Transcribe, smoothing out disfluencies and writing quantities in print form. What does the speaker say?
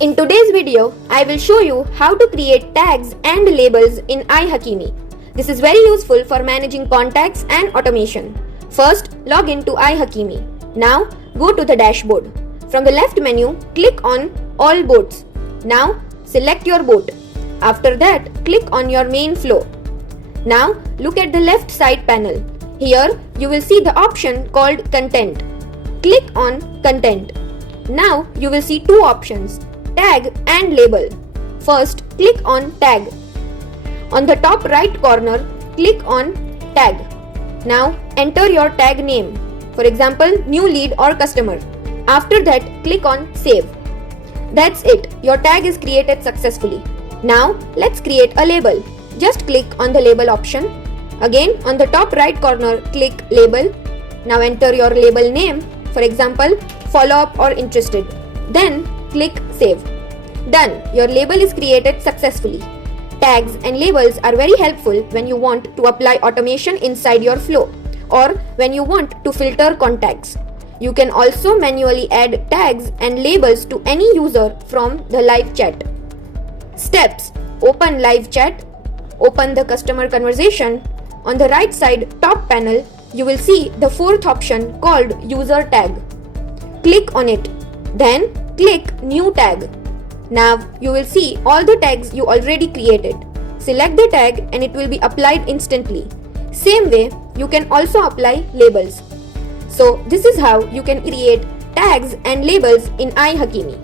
In today's video, I will show you how to create tags and labels in ihakimi. This is very useful for managing contacts and automation. First, log in to ihakimi. Now, go to the dashboard. From the left menu, click on All Boats. Now, select your boat. After that, click on your main flow. Now, look at the left side panel. Here, you will see the option called Content. Click on Content. Now, you will see two options, Tag and Label. First, click on Tag. On the top right corner, click on Tag. Now, enter your tag name. For example, new lead or customer. After that, click on Save. That's it. Your tag is created successfully. Now, let's create a label. Just click on the label option. Again, on the top right corner, click Label. Now enter your label name. For example, follow up or interested. Then click Save. Done. Your label is created successfully. Tags and labels are very helpful when you want to apply automation inside your flow or when you want to filter contacts. You can also manually add tags and labels to any user from the live chat. Steps: open live chat, open the customer conversation. On the right side top panel, you will see the fourth option called user tag. Click on it. Then click new tag. Now you will see all the tags you already created. Select the tag and it will be applied instantly. Same way, you can also apply labels. So this is how you can create tags and labels in ihakimi.